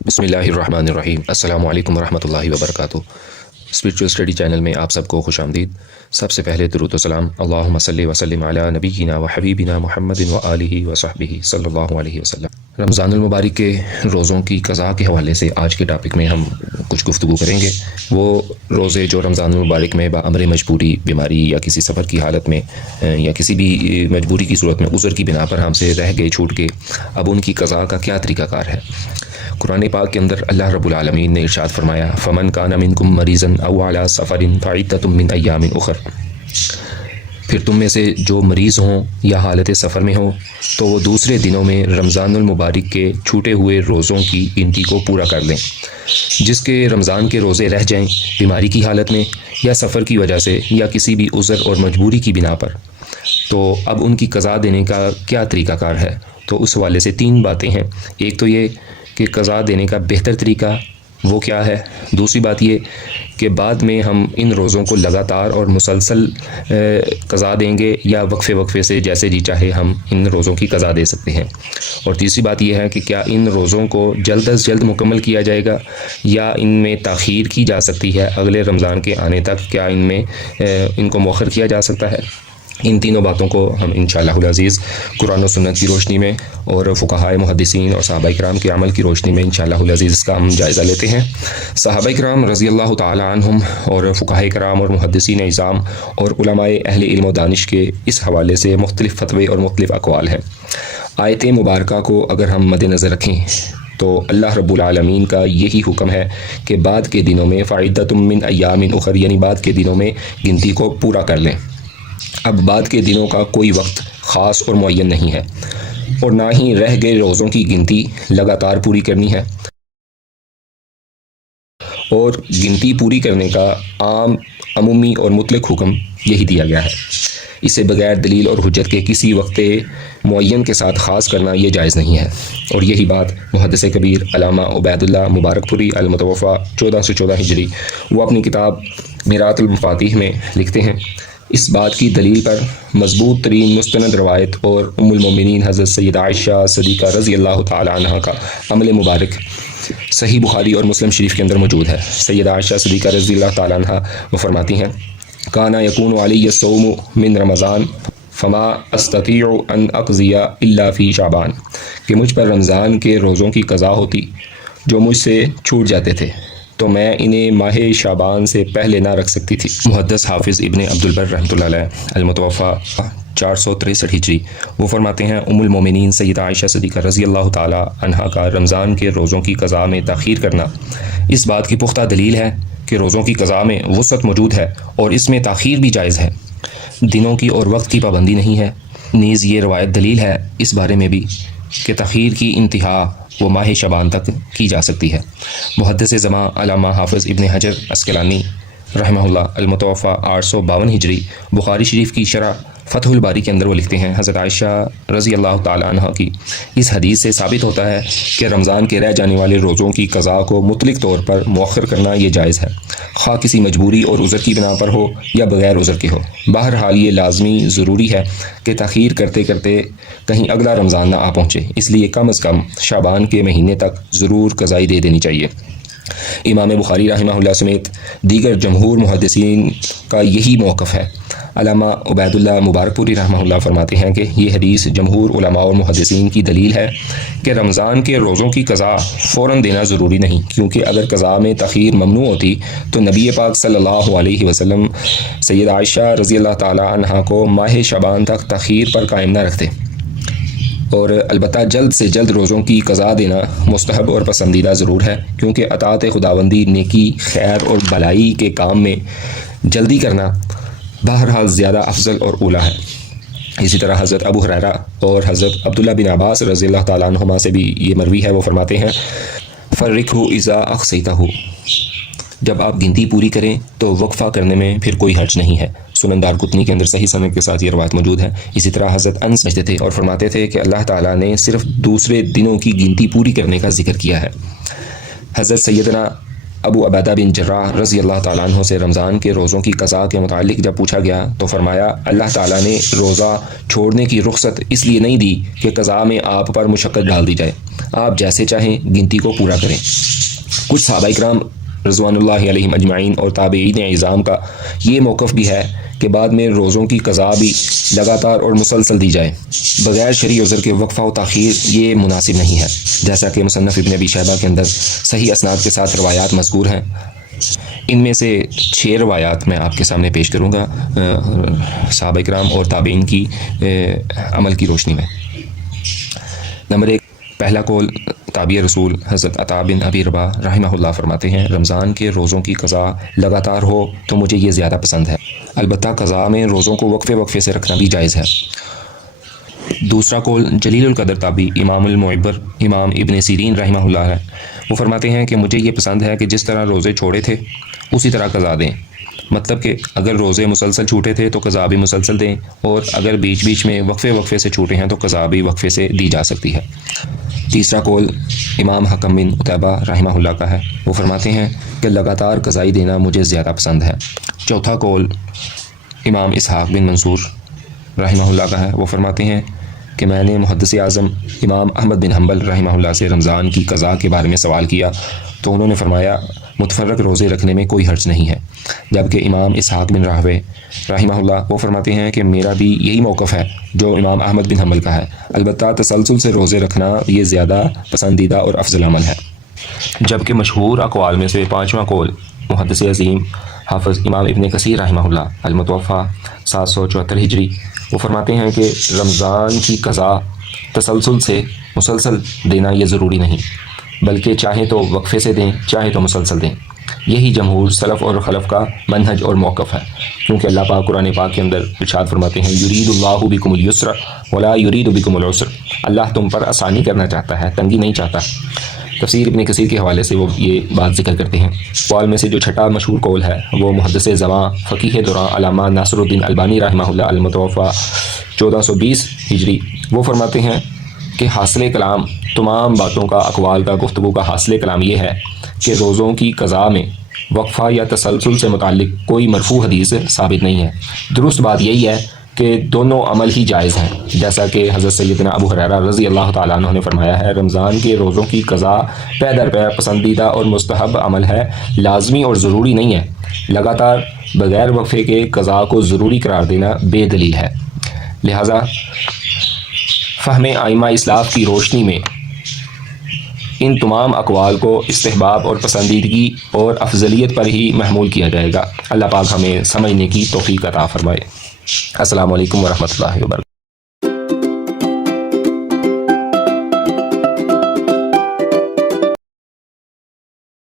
بسم اللہ الرحمن الرحیم۔ السلام علیکم ورحمۃ اللہ وبرکاتہ۔ اسپریچول اسٹڈی چینل میں آپ سب کو خوش آمدید۔ سب سے پہلے درود و سلام اللہم صلی وسلم علی نبینا و حبیبنا محمد و آلہ و صحبہ صلی اللہ علیہ وسلم۔ رمضان المبارک کے روزوں کی قضاء کے حوالے سے آج کے ٹاپک میں ہم کچھ گفتگو کریں گے۔ وہ روزے جو رمضان المبارک میں بامر مجبوری، بیماری یا کسی سفر کی حالت میں یا کسی بھی مجبوری کی صورت میں عذر کی بنا پر ہم سے رہ گئے، چھوٹ گئے، اب ان کی قضاء کا کیا طریقہ کار ہے۔ قرآن پاک کے اندر اللہ رب العالمین نے ارشاد فرمایا، فمن کان منکم مریضا او علی سفر فعدۃ من ایام اخر۔ پھر تم میں سے جو مریض ہوں یا حالت سفر میں ہوں تو وہ دوسرے دنوں میں رمضان المبارک کے چھوٹے ہوئے روزوں کی گنتی کو پورا کر لیں۔ جس کے رمضان کے روزے رہ جائیں بیماری کی حالت میں یا سفر کی وجہ سے یا کسی بھی عذر اور مجبوری کی بنا پر، تو اب ان کی قضا دینے کا کیا طریقہ کار ہے۔ تو اس حوالے سے تین باتیں ہیں۔ ایک تو یہ کہ قضا دینے کا بہتر طریقہ وہ کیا ہے، دوسری بات یہ کہ بعد میں ہم ان روزوں کو لگاتار اور مسلسل قضا دیں گے یا وقفے وقفے سے جیسے جی چاہے ہم ان روزوں کی قضا دے سکتے ہیں، اور تیسری بات یہ ہے کہ کیا ان روزوں کو جلد از جلد مکمل کیا جائے گا یا ان میں تاخیر کی جا سکتی ہے اگلے رمضان کے آنے تک، کیا ان کو مؤخر کیا جا سکتا ہے۔ ان تینوں باتوں کو ہم انشاءاللہ العزیز قرآن و سنت کی روشنی میں اور فقہائے محدثین اور صحابہ کرام کے عمل کی روشنی میں انشاءاللہ العزیز اس کا ہم جائزہ لیتے ہیں۔ صحابہ کرام رضی اللہ تعالی عنہم اور فقہائے کرام اور محدثین اعظام اور علماء اہل علم و دانش کے اس حوالے سے مختلف فتوے اور مختلف اقوال ہیں۔ آیت مبارکہ کو اگر ہم مد نظر رکھیں تو اللہ رب العالمین کا یہی حکم ہے کہ بعد کے دنوں میں فعدۃ من ایام اخر، یعنی بعد کے دنوں میں گنتی کو پورا کر لیں۔ اب بعد کے دنوں کا کوئی وقت خاص اور معین نہیں ہے، اور نہ ہی رہ گئے روزوں کی گنتی لگاتار پوری کرنی ہے، اور گنتی پوری کرنے کا عام، عمومی اور مطلق حکم یہی دیا گیا ہے۔ اسے بغیر دلیل اور حجت کے کسی وقت معین کے ساتھ خاص کرنا یہ جائز نہیں ہے، اور یہی بات محدث کبیر علامہ عبید اللہ مبارک پوری المتوفیٰ 1414 ہجری وہ اپنی کتاب میرات المفاتیح میں لکھتے ہیں۔ اس بات کی دلیل پر مضبوط ترین مستند روایت اور ام المومنین حضرت سیدہ عائشہ صدیقہ رضی اللہ تعالی عنہا کا عمل مبارک صحیح بخاری اور مسلم شریف کے اندر موجود ہے۔ سیدہ عائشہ صدیقہ رضی اللہ تعالی عنہا وہ فرماتی ہیں، کانا یکون علی الصوم من رمضان فما استطیع ان اقضی الا فی شعبان، کہ مجھ پر رمضان کے روزوں کی قضا ہوتی جو مجھ سے چھوٹ جاتے تھے تو میں انہیں ماہ شعبان سے پہلے نہ رکھ سکتی تھی۔ محدث حافظ ابن عبدالبر رحمۃ اللہ علیہ المتوفیٰ 463 ہجری وہ فرماتے ہیں، ام المومنین سیدہ عائشہ صدیقہ رضی اللہ تعالی عنہا کا رمضان کے روزوں کی قضا میں تاخیر کرنا اس بات کی پختہ دلیل ہے کہ روزوں کی قضا میں وسعت موجود ہے اور اس میں تاخیر بھی جائز ہے، دنوں کی اور وقت کی پابندی نہیں ہے۔ نیز یہ روایت دلیل ہے اس بارے میں بھی کہ تاخیر کی انتہا وہ ماہ شعبان تک کی جا سکتی ہے۔ محدث زماں علامہ حافظ ابن حجر عسقلانی رحمہ اللہ المتوفیٰ 852 ہجری بخاری شریف کی شرح فتح الباری کے اندر وہ لکھتے ہیں، حضرت عائشہ رضی اللہ تعالی عنہ کی اس حدیث سے ثابت ہوتا ہے کہ رمضان کے رہ جانے والے روزوں کی قضا کو مطلق طور پر مؤخر کرنا یہ جائز ہے، خواہ کسی مجبوری اور عذر کی بنا پر ہو یا بغیر عذر کے ہو۔ بہرحال یہ لازمی ضروری ہے کہ تاخیر کرتے کرتے کہیں اگلا رمضان نہ آ پہنچے، اس لیے کم از کم شعبان کے مہینے تک ضرور قضائی دے دینی چاہیے۔ امام بخاری رحمہ اللہ سمیت دیگر جمہور محدثین کا یہی موقف ہے۔ علامہ عبید اللہ مبارک پوری رحمہ اللہ فرماتے ہیں کہ یہ حدیث جمہور علماء اور محدثین کی دلیل ہے کہ رمضان کے روزوں کی قضا فوراً دینا ضروری نہیں، کیونکہ اگر قضا میں تاخیر ممنوع ہوتی تو نبی پاک صلی اللہ علیہ وسلم سیدہ عائشہ رضی اللہ تعالی عنہا کو ماہ شعبان تک تاخیر پر قائم نہ رکھتے، اور البتہ جلد سے جلد روزوں کی قضا دینا مستحب اور پسندیدہ ضرور ہے، کیونکہ اطاعت خداوندی، نیکی، خیر اور بھلائی کے کام میں جلدی کرنا بہرحال زیادہ افضل اور اولیٰ ہے۔ اسی طرح حضرت ابو ہریرہ اور حضرت عبداللہ بن عباس رضی اللہ تعالیٰ عنہما سے بھی یہ مروی ہے، وہ فرماتے ہیں، فرقہ اذا اقصیتہ، جب آپ گنتی پوری کریں تو وقفہ کرنے میں پھر کوئی حرج نہیں ہے۔ سنن دارقطنی کے اندر صحیح سند کے ساتھ یہ روایت موجود ہے۔ اسی طرح حضرت انس سمجھتے تھے اور فرماتے تھے کہ اللہ تعالیٰ نے صرف دوسرے دنوں کی گنتی پوری کرنے کا ذکر کیا ہے۔ حضرت سیدنا ابو عبیدہ بن جراح رضی اللہ تعالیٰ عنہ سے رمضان کے روزوں کی قضاء کے متعلق جب پوچھا گیا تو فرمایا اللہ تعالیٰ نے روزہ چھوڑنے کی رخصت اس لیے نہیں دی کہ قضاء میں آپ پر مشقت ڈال دی جائے، آپ جیسے چاہیں گنتی کو پورا کریں۔ کچھ صحابہ اکرام رضوان اللہ علیہم اجمعین اور تابعین اعظام کا یہ موقف بھی ہے کہ بعد میں روزوں کی قضاء بھی لگاتار اور مسلسل دی جائے بغیر شرعی عذر کے وقفہ و تاخیر، یہ مناسب نہیں ہے، جیسا کہ مصنف ابن ابی شیبہ کے اندر صحیح اسناد کے ساتھ روایات مذکور ہیں۔ ان میں سے 6 روایات میں آپ کے سامنے پیش کروں گا صحابہ کرام اور تابعین کی عمل کی روشنی میں۔ نمبر 1، پہلا قول تابعی رسول حضرت عطا بن ابی رباح رحمہ اللہ فرماتے ہیں رمضان کے روزوں کی قضاء لگاتار ہو تو مجھے یہ زیادہ پسند ہے، البتہ قضاء میں روزوں کو وقفے وقفے سے رکھنا بھی جائز ہے۔ دوسرا قول جلیل القدر تابعی امام المعبر امام ابن سیرین رحمہ اللہ ہے، وہ فرماتے ہیں کہ مجھے یہ پسند ہے کہ جس طرح روزے چھوڑے تھے اسی طرح قضاء دیں، مطلب کہ اگر روزے مسلسل چھوٹے تھے تو قضاء بھی مسلسل دیں، اور اگر بیچ بیچ میں وقفے وقفے سے چھوٹے ہیں تو قضاء بھی وقفے سے دی جا سکتی ہے۔ تیسرا قول امام حکم بن عتیبہ رحمہ اللہ کا ہے، وہ فرماتے ہیں کہ لگاتار قضائی دینا مجھے زیادہ پسند ہے۔ چوتھا قول امام اسحاق بن منصور رحمہ اللہ کا ہے، وہ فرماتے ہیں کہ میں نے محدث اعظم امام احمد بن حنبل رحمہ اللہ سے رمضان کی قضاء کے بارے میں سوال کیا تو انہوں نے فرمایا متفرق روزے رکھنے میں کوئی حرج نہیں ہے، جبکہ امام اسحاق بن راہوے رحمہ اللہ وہ فرماتے ہیں کہ میرا بھی یہی موقف ہے جو امام احمد بن حنبل کا ہے، البتہ تسلسل سے روزے رکھنا یہ زیادہ پسندیدہ اور افضل عمل ہے۔ جبکہ مشہور اقوال میں سے 5واں قول محدث عظیم حافظ امام ابن کثیر رحمہ اللہ المتوفیٰ 774 ہجری، وہ فرماتے ہیں کہ رمضان کی قضاء تسلسل سے مسلسل دینا یہ ضروری نہیں، بلکہ چاہیں تو وقفے سے دیں چاہیں تو مسلسل دیں۔ یہی جمہور سلف اور خلف کا منہج اور موقف ہے، کیونکہ اللہ پاک قرآن پاک کے اندر ارشاد فرماتے ہیں یرید اللہ بکم الیسر ولا یرید بکم العسر، اللہ تم پر آسانی کرنا چاہتا ہے، تنگی نہیں چاہتا۔ تفسیر ابن کثیر کے حوالے سے وہ یہ بات ذکر کرتے ہیں۔ قول میں سے جو چھٹا مشہور قول ہے وہ محدث زمان فقیہ دوران علامہ ناصر الدین البانی رحمہ اللہ المتوفیٰ 1420 ہجری، وہ فرماتے ہیں کہ حاصل کلام تمام باتوں کا اقوال کا گفتگو کا حاصل کلام یہ ہے کہ روزوں کی قضاء میں وقفہ یا تسلسل سے متعلق کوئی مرفوع حدیث ثابت نہیں ہے۔ درست بات یہی ہے کہ دونوں عمل ہی جائز ہیں، جیسا کہ حضرت سیدنا ابو ہریرہ رضی اللہ تعالیٰ عنہ نے فرمایا ہے رمضان کے روزوں کی قضاء پے در پے پسندیدہ اور مستحب عمل ہے، لازمی اور ضروری نہیں ہے، لگاتار بغیر وقفے کے قضاء کو ضروری قرار دینا بے دلیل ہے۔ لہٰذا فہم ائمہ اسلاف کی روشنی میں ان تمام اقوال کو استحباب اور پسندیدگی اور افضلیت پر ہی محمول کیا جائے گا۔ اللہ پاک ہمیں سمجھنے کی توفیق عطا فرمائے۔ السلام علیکم ورحمۃ اللہ وبرکاتہ۔